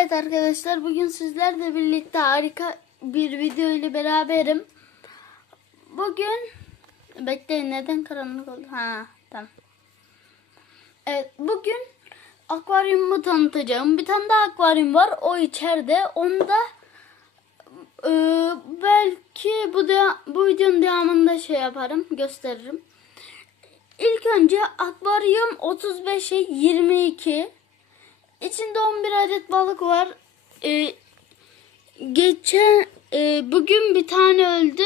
Evet arkadaşlar bugün sizlerle birlikte harika bir video ile beraberim. Bugün bekleyin neden karanlık oldu? Ha tamam. Evet bugün akvaryumumu tanıtacağım. Bir tane daha akvaryum var. O içeride. Onda e, belki bu da bu videonun devamında şey yaparım, gösteririm. İlk önce akvaryum 35'e 22. İçinde 11 adet balık var. Ee, geçen e, bugün bir tane öldü.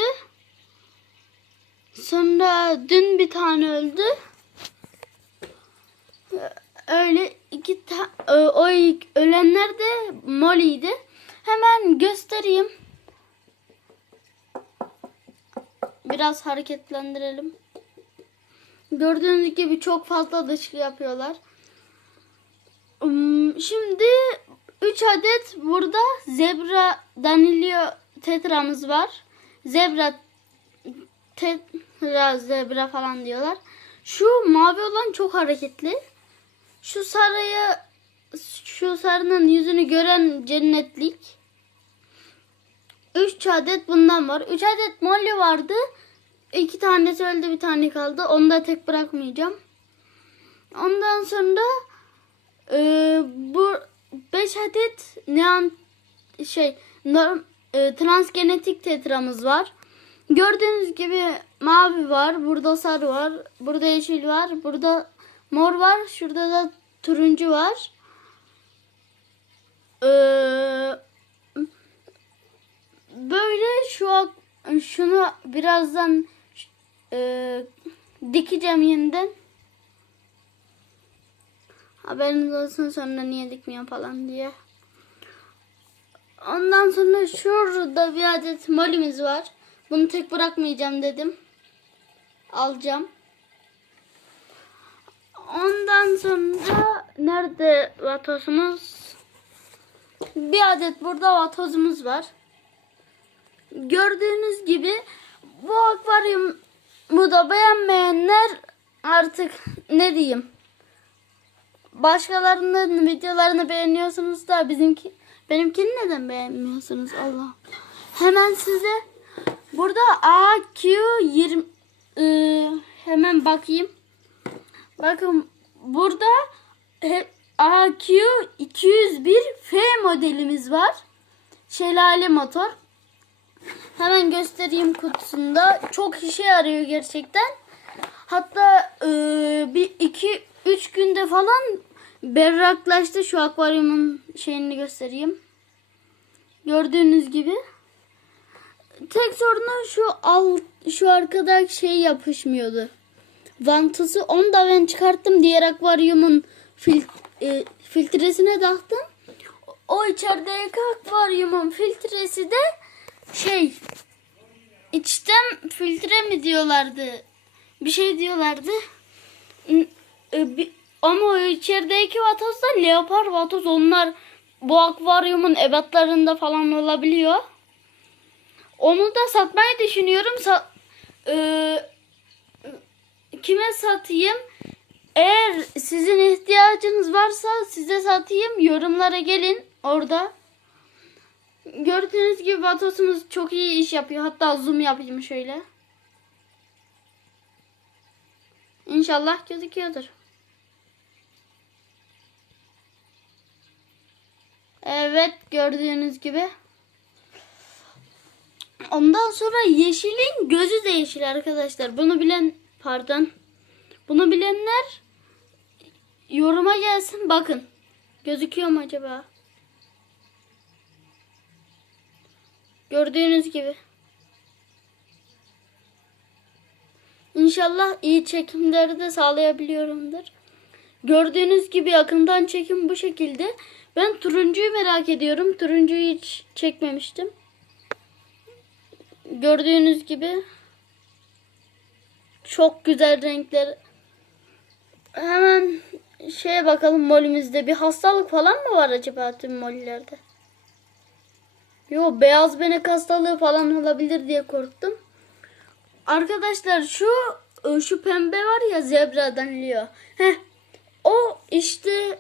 Sonra dün bir tane öldü. Öyle iki ta e, o ilk ölenler de Molly'ydi. Hemen göstereyim. Biraz hareketlendirelim. Gördüğünüz gibi çok fazla dışkı yapıyorlar. Şimdi 3 adet burada zebra danilio tetramız var. Zebra tetra zebra falan diyorlar. Şu mavi olan çok hareketli. Şu sarıyı şu sarının yüzünü gören cennetlik. 3 adet bundan var. 3 adet molly vardı. 2 tanesi öldü bir tane kaldı. Onu da tek bırakmayacağım. Ondan sonra ee, bu 5 adet nean şey norm, e, transgenetik tetramız var. Gördüğünüz gibi mavi var, burada sarı var, burada yeşil var, burada mor var, şurada da turuncu var. Ee, böyle şu şunu birazdan e, dikeceğim yeniden. Haberiniz olsun sonra niye dikmiyor falan diye. Ondan sonra şurada bir adet molimiz var. Bunu tek bırakmayacağım dedim. Alacağım. Ondan sonra nerede vatozumuz? Bir adet burada vatozumuz var. Gördüğünüz gibi bu akvaryumu da beğenmeyenler artık ne diyeyim? Başkalarının videolarını beğeniyorsunuz da bizimki benimkini neden beğenmiyorsunuz Allah. Hemen size burada AQ20 ıı, hemen bakayım. Bakın burada he- AQ201 F modelimiz var. Şelale motor. Hemen göstereyim kutusunda. Çok işe yarıyor gerçekten. Hatta ıı, bir iki üç günde falan berraklaştı. Şu akvaryumun şeyini göstereyim. Gördüğünüz gibi. Tek sorunu şu alt, şu arkadaki şey yapışmıyordu. Vantası onu da ben çıkarttım. Diğer akvaryumun fil, e, filtresine taktım. O içerideki akvaryumun filtresi de şey içten filtre mi diyorlardı? Bir şey diyorlardı. E, Ama içerideki vatoz da leopar vatoz. Onlar bu akvaryumun ebatlarında falan olabiliyor. Onu da satmayı düşünüyorum. Sa- e, kime satayım? Eğer sizin ihtiyacınız varsa size satayım. Yorumlara gelin orada. Gördüğünüz gibi vatosumuz çok iyi iş yapıyor. Hatta zoom yapayım şöyle. İnşallah gözüküyordur. Evet gördüğünüz gibi. Ondan sonra yeşilin gözü de yeşil arkadaşlar. Bunu bilen pardon. Bunu bilenler yoruma gelsin bakın. Gözüküyor mu acaba? Gördüğünüz gibi. İnşallah iyi çekimleri de sağlayabiliyorumdur. Gördüğünüz gibi yakından çekim bu şekilde. Ben turuncuyu merak ediyorum. Turuncuyu hiç çekmemiştim. Gördüğünüz gibi çok güzel renkler. Hemen şeye bakalım molimizde bir hastalık falan mı var acaba tüm mollerde? Yo beyaz benek hastalığı falan olabilir diye korktum. Arkadaşlar şu e, şu pembe var ya zebra deniliyor. Heh, o işte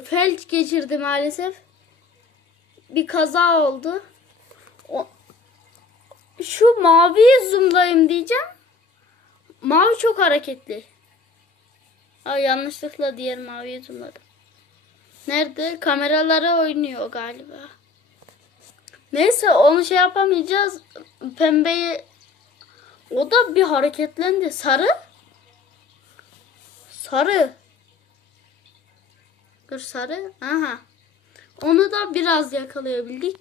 felç geçirdi maalesef. bir kaza oldu. O, şu maviye zoomlayayım diyeceğim. Mavi çok hareketli. Ay yanlışlıkla diğer maviye zoomladım. Nerede? Kameralara oynuyor galiba. Neyse onu şey yapamayacağız. Pembeyi o da bir hareketlendi. Sarı. Sarı. Dur sarı. Aha. Onu da biraz yakalayabildik.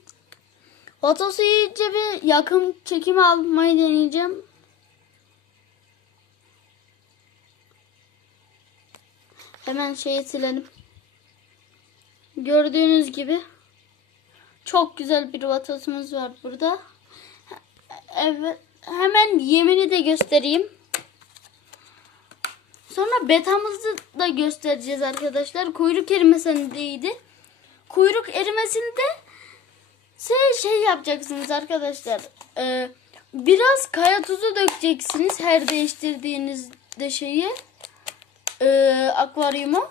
Vatosu iyice bir yakın çekim almayı deneyeceğim. Hemen şeyi silelim. Gördüğünüz gibi çok güzel bir vatosumuz var burada. Evet. Hemen yemini de göstereyim. Sonra betamızı da göstereceğiz arkadaşlar. Kuyruk erimesindeydi. Kuyruk erimesinde şey yapacaksınız arkadaşlar. Ee, biraz kaya tuzu dökeceksiniz her değiştirdiğinizde şeyi. Ee, akvaryumu.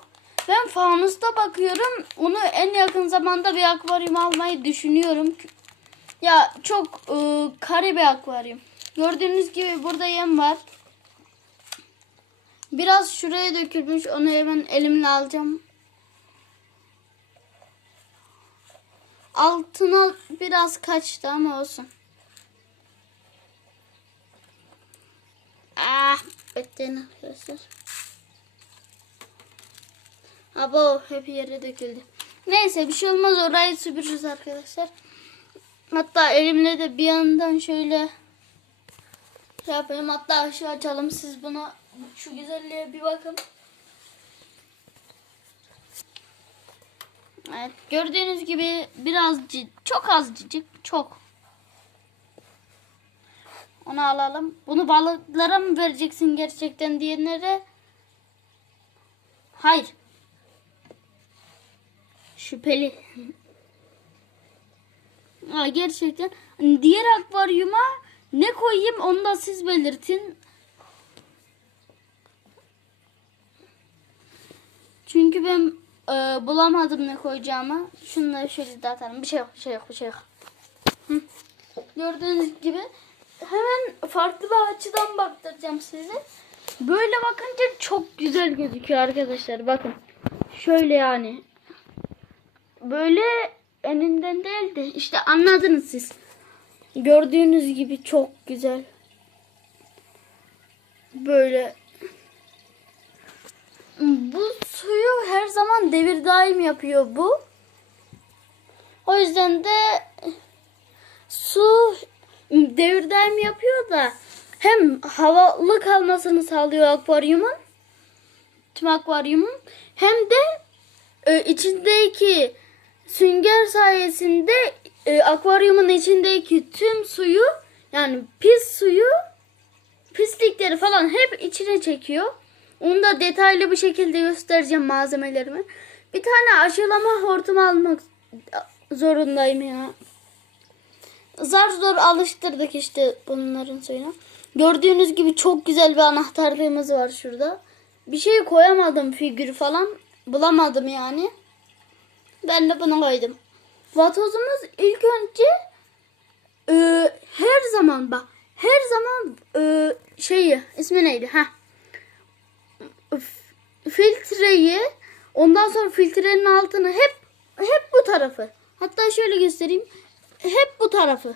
Ben fanusta bakıyorum. Onu en yakın zamanda bir akvaryum almayı düşünüyorum. Ya çok e, kare bir akvaryum. Gördüğünüz gibi burada yem var. Biraz şuraya dökülmüş. Onu hemen elimle alacağım. Altına biraz kaçtı ama olsun. Ah, bekleyin arkadaşlar. Abo hep yere döküldü. Neyse bir şey olmaz orayı süpürürüz arkadaşlar. Hatta elimle de bir yandan şöyle şey yapayım. Hatta ışığı açalım. Siz buna şu güzelliğe bir bakın. Evet gördüğünüz gibi biraz çok az cicik çok. Onu alalım. Bunu balıklara mı vereceksin gerçekten diyenlere hayır. Şüpheli. Aa, gerçekten. Diğer akvaryuma ne koyayım onu da siz belirtin. Çünkü ben e, bulamadım ne koyacağımı. Şunları şöyle dağıtalım. Bir şey yok, bir şey yok, bir şey yok. Hı. Gördüğünüz gibi hemen farklı bir açıdan baktıracağım size. Böyle bakınca çok güzel gözüküyor arkadaşlar. Bakın. Şöyle yani. Böyle elinden değil de işte anladınız siz. Gördüğünüz gibi çok güzel. Böyle bu suyu her zaman devir daim yapıyor bu. O yüzden de su devir daim yapıyor da hem havalı kalmasını sağlıyor akvaryumun tüm akvaryumun hem de e, içindeki sünger sayesinde e, akvaryumun içindeki tüm suyu yani pis suyu pislikleri falan hep içine çekiyor. Onu da detaylı bir şekilde göstereceğim malzemelerimi. Bir tane aşılama hortumu almak zorundayım ya. Zar zor alıştırdık işte bunların suyuna. Gördüğünüz gibi çok güzel bir anahtarlığımız var şurada. Bir şey koyamadım figür falan. Bulamadım yani. Ben de bunu koydum. Vatozumuz ilk önce e, her zaman bak her zaman e, şeyi ismi neydi? Ha. Filtreyi ondan sonra filtrenin altını hep hep bu tarafı. Hatta şöyle göstereyim. Hep bu tarafı.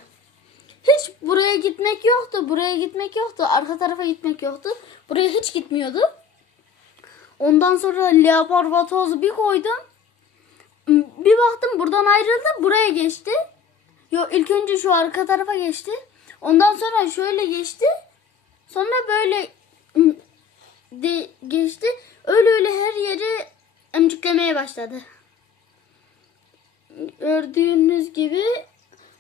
Hiç buraya gitmek yoktu. Buraya gitmek yoktu. Arka tarafa gitmek yoktu. Buraya hiç gitmiyordu. Ondan sonra leopar vatozu bir koydum. Bir baktım buradan ayrıldı. Buraya geçti. Yo ilk önce şu arka tarafa geçti. Ondan sonra şöyle geçti. Sonra böyle de geçti. Öyle öyle her yeri emciklemeye başladı. Gördüğünüz gibi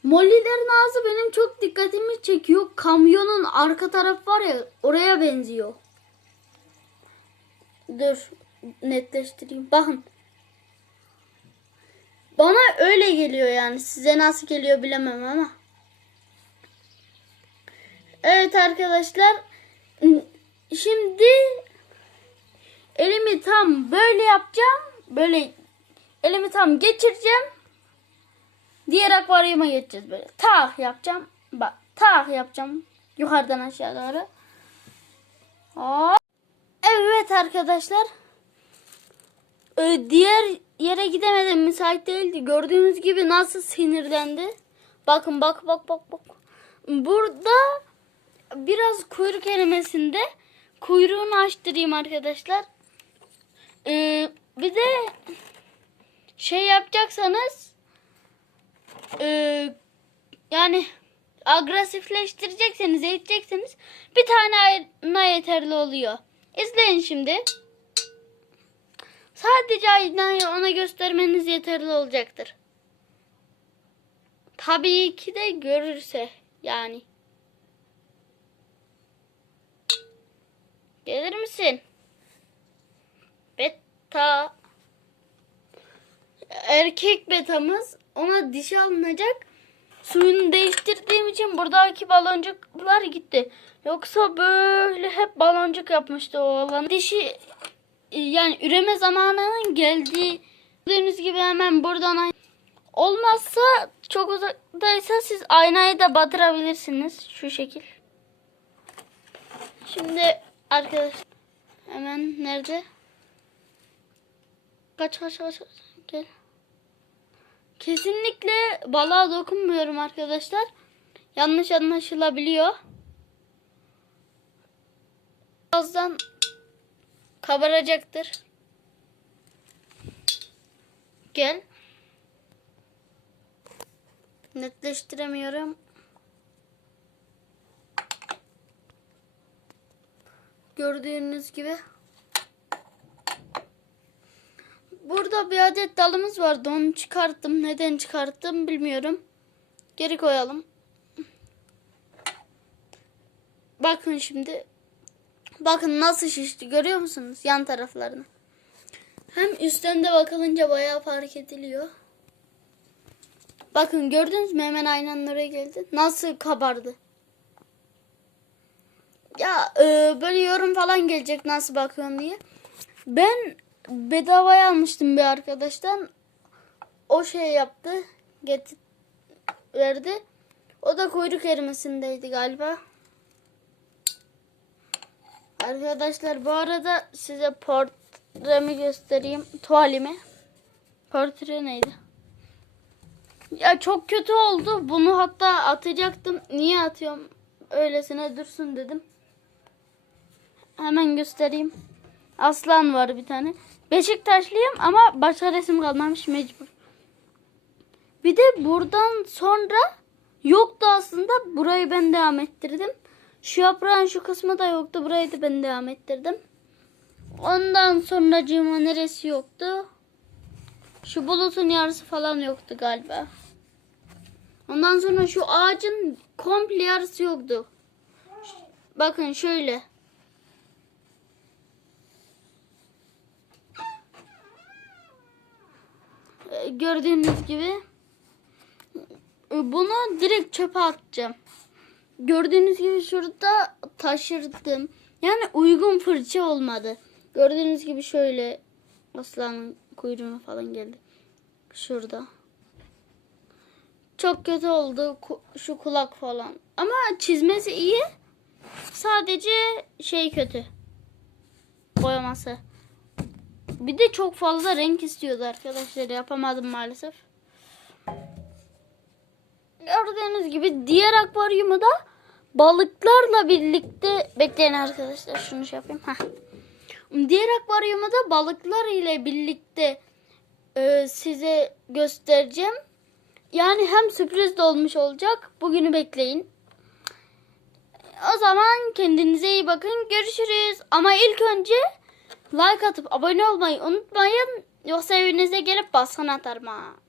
Molly'lerin ağzı benim çok dikkatimi çekiyor. Kamyonun arka tarafı var ya oraya benziyor. Dur netleştireyim. Bakın. Bana öyle geliyor yani. Size nasıl geliyor bilemem ama. Evet arkadaşlar. Şimdi elimi tam böyle yapacağım. Böyle elimi tam geçireceğim. Diğer akvaryuma geçeceğiz böyle. Tak yapacağım. Bak tak yapacağım. Yukarıdan aşağı doğru. Hop. Evet arkadaşlar. Ee, diğer yere gidemedim. Müsait değildi. Gördüğünüz gibi nasıl sinirlendi. Bakın bak bak bak bak. Burada biraz kuyruk kelimesinde kuyruğunu açtırayım arkadaşlar. Ee, bir de şey yapacaksanız e, yani agresifleştirecekseniz, eğitecekseniz bir tane ayna yeterli oluyor. İzleyin şimdi. Sadece aynayı ona göstermeniz yeterli olacaktır. Tabii ki de görürse yani. Gelir misin? Beta. Erkek betamız ona dişi alınacak. Suyunu değiştirdiğim için buradaki baloncuklar gitti. Yoksa böyle hep baloncuk yapmıştı o alan. Dişi yani üreme zamanının geldiği gördüğünüz gibi hemen buradan olmazsa çok uzaktaysa siz aynayı da batırabilirsiniz şu şekil. Şimdi arkadaşlar hemen nerede? Kaç kaç kaç. gel. Kesinlikle balığa dokunmuyorum arkadaşlar. Yanlış anlaşılabiliyor. Birazdan kabaracaktır. Gel. Netleştiremiyorum. Gördüğünüz gibi. Burada bir adet dalımız vardı. Onu çıkarttım. Neden çıkarttım bilmiyorum. Geri koyalım. Bakın şimdi. Bakın nasıl şişti. Görüyor musunuz? Yan taraflarını. Hem üstten de bakılınca bayağı fark ediliyor. Bakın gördünüz mü? Hemen aynen oraya geldi. Nasıl kabardı. Ya e, böyle yorum falan gelecek nasıl bakıyorsun diye. Ben bedavaya almıştım bir arkadaştan. O şey yaptı. Getir verdi. O da kuyruk erimesindeydi galiba. Arkadaşlar bu arada size portremi göstereyim. Tuvalimi. Portre neydi? Ya çok kötü oldu. Bunu hatta atacaktım. Niye atıyorum? Öylesine dursun dedim. Hemen göstereyim. Aslan var bir tane. Beşiktaşlıyım ama başka resim kalmamış mecbur. Bir de buradan sonra yoktu aslında. Burayı ben devam ettirdim. Şu yaprağın şu kısmı da yoktu. Burayı da ben devam ettirdim. Ondan sonra cıma neresi yoktu? Şu bulutun yarısı falan yoktu galiba. Ondan sonra şu ağacın komple yarısı yoktu. Bakın şöyle. Gördüğünüz gibi e, bunu direkt çöpe atacağım. Gördüğünüz gibi şurada taşırdım. Yani uygun fırça olmadı. Gördüğünüz gibi şöyle aslanın kuyruğuna falan geldi. Şurada. Çok kötü oldu şu kulak falan. Ama çizmesi iyi. Sadece şey kötü. Boyaması. Bir de çok fazla renk istiyordu arkadaşlar. Yapamadım maalesef. Gördüğünüz gibi diğer akvaryumu da balıklarla birlikte bekleyin arkadaşlar. Şunu şey yapayım. Heh. Diğer akvaryumu da balıklar ile birlikte e, size göstereceğim. Yani hem sürpriz de olmuş olacak. Bugünü bekleyin. O zaman kendinize iyi bakın. Görüşürüz. Ama ilk önce like atıp abone olmayı unutmayın. Yoksa evinize gelip baskın atarım ha.